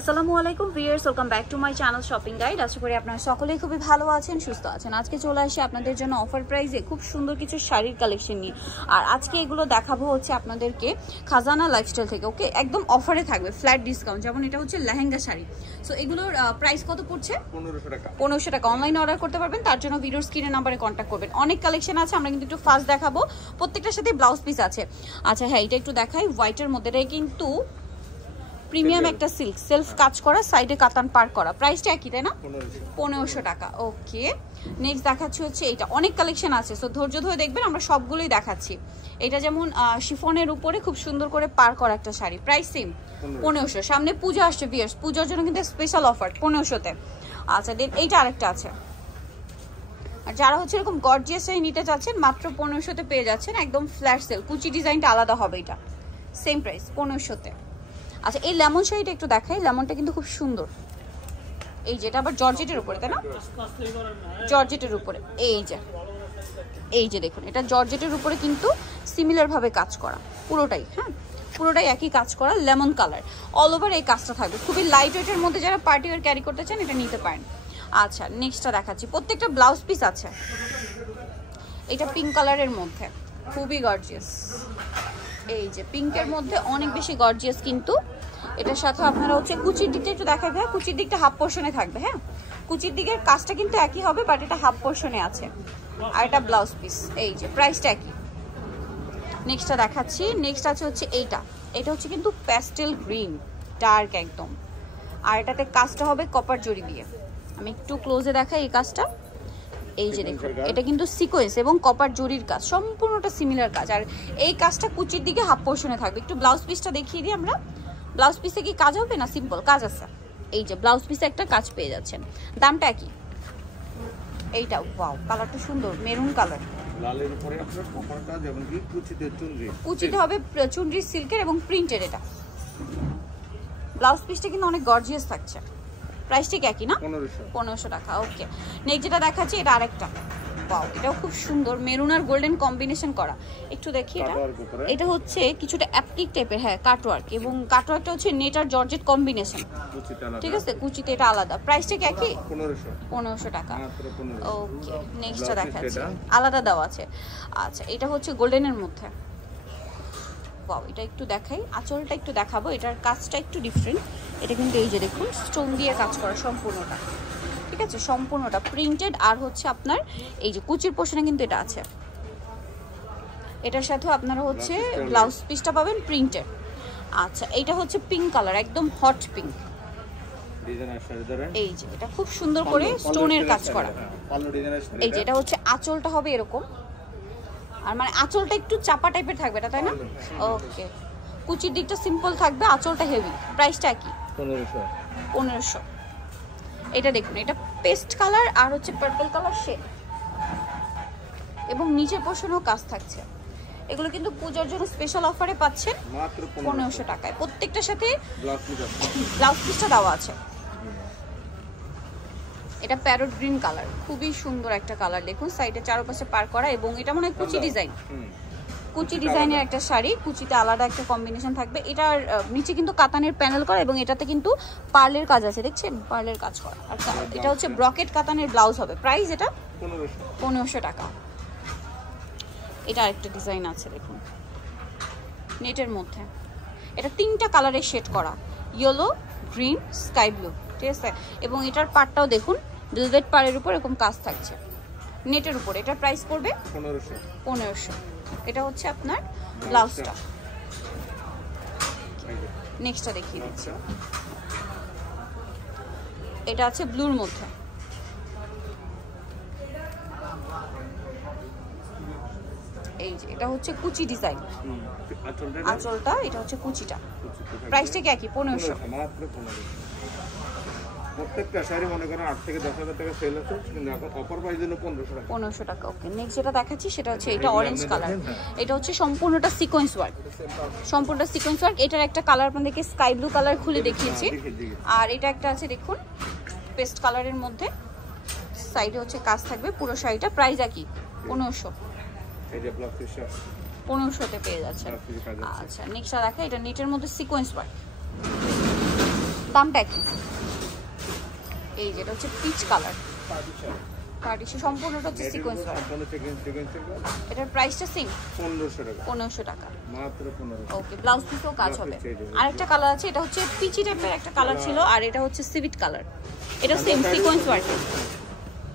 আসসালামু আলাইকুম viewers, welcome back to my channel shopping guide. আশা করি আপনারা সকলেই খুবই ভালো আছেন, সুস্থ আছেন। আজকে চলে আসি আপনাদের জন্য অফার প্রাইসে খুব সুন্দর কিছু শাড়ির কালেকশন নিয়ে। আর আজকে এগুলো দেখাবো হচ্ছে আপনাদেরকে খাজানা লাইফস্টাইল থেকে। ওকে, একদম অফারে থাকবে, ফ্ল্যাট ডিসকাউন্ট। যেমন এটা হচ্ছে লেহেঙ্গা শাড়ি। সো এগুলোর প্রাইস কত পড়ছে? 1500 টাকা। অনলাইনে অর্ডার করতে পারবেন, তার জন্য ভিডিওর স্ক্রিনের নাম্বারে কন্ট্যাক্ট করবেন। অনেক কালেকশন আছে, আমরা কিন্তু একটু ফাস্ট দেখাবো। প্রত্যেকটার সাথে ব্লাউজ পিস আছে। আচ্ছা হ্যাঁ, এটা একটু দেখাই। হোয়াইটের মধ্যে, এটা কিন্তু প্রিমিয়াম একটা সিল্ক, সেলফ কাজ করা, সাইডে কাতান পার করা। প্রাইসটা একই, তাই না? 1500 টাকা। ওকে, নেক্সট দেখাচ্ছি হচ্ছে এইটা। অনেক কালেকশন আছে, সো ধৈর্য ধরে দেখবেন, আমরা সবগুলোই দেখাচ্ছি। এটা যেমন শিফনের উপরে খুব সুন্দর করে পার করা একটা শাড়ি, প্রাইস সেম 1500। সামনে পূজা আসছে ভিউয়ার্স, পূজার জন্য কিন্তু স্পেশাল অফার 1500-তে। আচ্ছা দেন এইটা আরেকটা আছে। আর যারা হচ্ছে এরকম গর্জিয়াস শাড়ি নিতে চাচ্ছেন, মাত্র 1500-তে পেয়ে যাচ্ছেন। একদম ফ্ল্যাট সেল, কুচি ডিজাইনটা আলাদা হবে, এটা সেম প্রাইস 1500-তে। আচ্ছা এই লেমন শাড়িটা একটু দেখাই। লেমনটা কিন্তু খুব সুন্দর। এই যেটা আবার জর্জেটের উপরে, তাই না? জর্জেটের উপরে এই যে দেখুন, এটা জর্জেটের উপরে কিন্তু সিমিলার ভাবে কাজ করা পুরোটাই। হ্যাঁ, পুরোটাই একই কাজ করা, লেমন কালার অল ওভার এই কাজটা থাকবে। খুবই লাইট ওয়েটের মধ্যে যারা পার্টি ওয়্যার ক্যারি করতে চান, এটা নিতে পারেন। আচ্ছা নেক্সটটা দেখাচ্ছি। প্রত্যেকটা ব্লাউজ পিস আছে। এটা পিঙ্ক কালারের মধ্যে খুবই গর্জিয়াস। এই যে পিঙ্কের মধ্যে অনেক বেশি গর্জিয়াস, কিন্তু এটার সাথে আপনারা হচ্ছে কুচির দিকটা একটু দেখা যায়। কুচির দিকটা হাফ পোর্শনে থাকবে। হ্যাঁ, কুচির দিকের কাজটা কিন্তু একই হবে, বাট এটা হাফ পোর্শনে আছে। আর এটা ব্লাউজ পিস। এই যে প্রাইসটা একই। নেক্সটটা দেখাচ্ছি। নেক্সট আছে হচ্ছে এইটা। এটা হচ্ছে কিন্তু প্যাস্টেল গ্রিন, ডার্ক একদম। আর এটাতে কাজটা হবে কপার জরি দিয়ে। আমি একটু ক্লোজে দেখাই এই কাজটা। এই যে দেখুন, এটা কিন্তু সিকোয়েন্স এবং কপার জরির কাজ, সম্পূর্ণটা সিমিলার কাজ। আর এই কাজটা কুচির দিকে হাফ পোর্শনে থাকবে। একটু ব্লাউজ পিসটা দেখিয়ে দিই আমরা। ব্লাউজ পিসে কি কাজ হবে না সিম্পল কাজ আছে? এই যে ব্লাউজ পিসে একটা কাজ পেয়ে যাচ্ছেন। দামটা কি? এইটা ওয়াও, কালারটা সুন্দর, মেরুন কালার। লালের উপরে আপনার কপার কাজ এবং কি কুচিতে চুনরি। কুচিতে হবে চুনরি সিল্কের এবং প্রিন্টের। এটা ব্লাউজ পিসটা কিন্তু অনেক গর্জিয়াস থাকছে। প্রাইস ঠিক একই না? 1500 টাকা। ওকে, নেক্সট যেটা দেখাচ্ছি, এটা আরেকটা। ওয়াও, এটাও খুব সুন্দর, মেরুন আর গোল্ডেন কম্বিনেশন করা। একটু দেখি এটা। এটা হচ্ছে কিছুটা অ্যাপ্লিক টাইপের। হ্যাঁ, কাটওয়ার্ক, এবং কাটওয়ার্কটা হচ্ছে নেট আর জর্জেট কম্বিনেশন। ঠিক আছে, কুচিতে এটা আলাদা। প্রাইসটা কি একই? 1500 টাকা। ওকে, নেক্সটটা দেখাচ্ছি, আলাদা দেওয়া আছে। আচ্ছা এটা হচ্ছে গোল্ডেনের মধ্যে। ওয়াও, এটা একটু দেখাই। আঁচলটা একটু দেখাবো, এটার কাজটা একটু ডিফারেন্ট। এটা কিন্তু এই যে দেখুন, স্টোন দিয়ে কাজ করা সম্পূর্ণটা। ঠিক আছে, সম্পূর্ণটা প্রিন্টেড। আর হচ্ছে আপনার এই যে কুচির পোর্শনে কিন্তু এটা আছে। এটার সাথে আপনারা হচ্ছে ব্লাউজ পিসটা পাবেন প্রিন্টেড। আচ্ছা এইটা হচ্ছে পিঙ্ক কালার, একদম হট পিঙ্ক। এই যে এটা খুব সুন্দর করে স্টোনের কাজ করা। এই যে এটা হচ্ছে আঁচলটা হবে এরকম। আর মানে আঁচলটা একটু চাপা টাইপের থাকবে এটা, তাই না? ওকে, কুচির দিকটা সিম্পল থাকবে, আঁচলটা হেভি। প্রাইসটা কি? 1500। এটা দেখুন, এটা পেস্ট কালার আর হচ্ছে পার্পল কালার শেড, এবং নিচের পোর্শনেও কাজ থাকছে। এগুলো কিন্তু পূজার জন্য স্পেশাল অফারে পাচ্ছেন মাত্র 1500 টাকায়। প্রত্যেকটার সাথে ব্লাউজ পিসটা দেওয়া আছে। এটা প্যারট গ্রিন কালার, খুবই সুন্দর একটা কালার। দেখুন সাইডে চারপাশে পার করা, এবং এটা মনে হয় কুচি ডিজাইন। কুচি ডিজাইনের একটা শাড়ি, কুচিতে আলাদা একটা কম্বিনেশন থাকবে। এটার নিচে কিন্তু কাতানের প্যানেল করা, এবং এটাতে কিন্তু পার্লের কাজ আছে, দেখছেন পার্লের কাজ করা। আর এটা হচ্ছে ব্রকেট কাতানের ব্লাউজ হবে। প্রাইস এটা 1500 টাকা। এটা আরেকটা ডিজাইন আছে, দেখুন নেটের মধ্যে। এটা 3টা কালারের শেড করা, ইয়েলো, গ্রিন, স্কাই ব্লু। ঠিক আছে, এবং এটার পাড়টাও দেখুন, ভেলভেট পাড়ের উপর এরকম কাজ থাকছে নেটের উপর। এটার প্রাইস পড়বে 1500। এটা হচ্ছে আপনার ব্লাউজটা। নেক্সটটা দেখিয়ে দিচ্ছি। এটা আছে ব্লুর মধ্যে। এই যে এটা হচ্ছে কুচি ডিজাইন, আঁচলটা। এটা হচ্ছে কুচিটা। প্রাইসটা কি একই? 1500। প্রত্যেকটা শাড়ি মনে করেন 8 থেকে 10,000 টাকা সেল আছে, কিন্তু এখন অফার প্রাইস জন্য 1500 টাকা। ওকে, নেক্সট যেটা দেখাচ্ছি সেটা হচ্ছে এটা অরেঞ্জ কালার। এটা হচ্ছে সম্পূর্ণটা সিকোয়েন্স ওয়ার্ক, সম্পূর্ণটা সিকোয়েন্স ওয়ার্ক। এটার একটা কালার আপনাদেরকে স্কাই ব্লু কালার খুলে দেখিয়েছি। আর এটা একটা আছে দেখুন পেস্ট কালারের মধ্যে, সাইডে হচ্ছে কাজ থাকবে পুরো শাড়িটা। প্রাইস একই 1500। এই যে ব্লাউজ পিসটা 1500-তে পেয়ে যাচ্ছেন। আচ্ছা নেক্সটটা দেখা, এটা নেটের মধ্যে সিকোয়েন্স ওয়ার্ক। দামটা কি? এই যেটা হচ্ছে পিচ কালার পার্টিশন, সম্পূর্ণটা হচ্ছে সিকোয়েন্স ওয়ার্ক। এটার প্রাইসটা সেম 1500 টাকা মাত্র 1500। ওকে, ব্লাউজ পিসও কাজ হবে। আরেকটা কালার আছে, এটা হচ্ছে পিচি টাইপের একটা কালার ছিল, আর এটা হচ্ছে সিভিট কালার। এটা সেম সিকোয়েন্স ওয়ার্ক।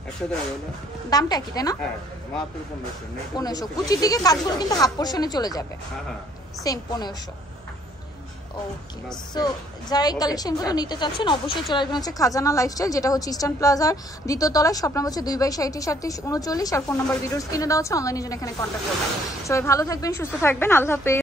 একসাথে হবে না? দামটা কি তাই না? হ্যাঁ মাত্র 1500। 1500। কুচির দিকে কাজগুলো কিন্তু হাফ পোর্শনে চলে যাবে। হ্যাঁ সেম 1500। ওকে, সো যারা এই কালেকশনগুলো নিতে চাচ্ছেন অবশ্যই চলে আসবেন হচ্ছে খাজানা লাইফস্টাইল, যেটা হচ্ছে ইস্টার্ন প্লাজার দ্বিতীয় তলায়, শপ নাম্বার হচ্ছে 2/37 39, আর ফোন নাম্বার ভিডিওর স্ক্রিনে দেওয়া আছে। অনলাইনে জন্য এখানে কন্ট্যাক্ট করবেন। সবাই ভালো থাকবেন, সুস্থ থাকবেন, আল্লাহ হাফেজ।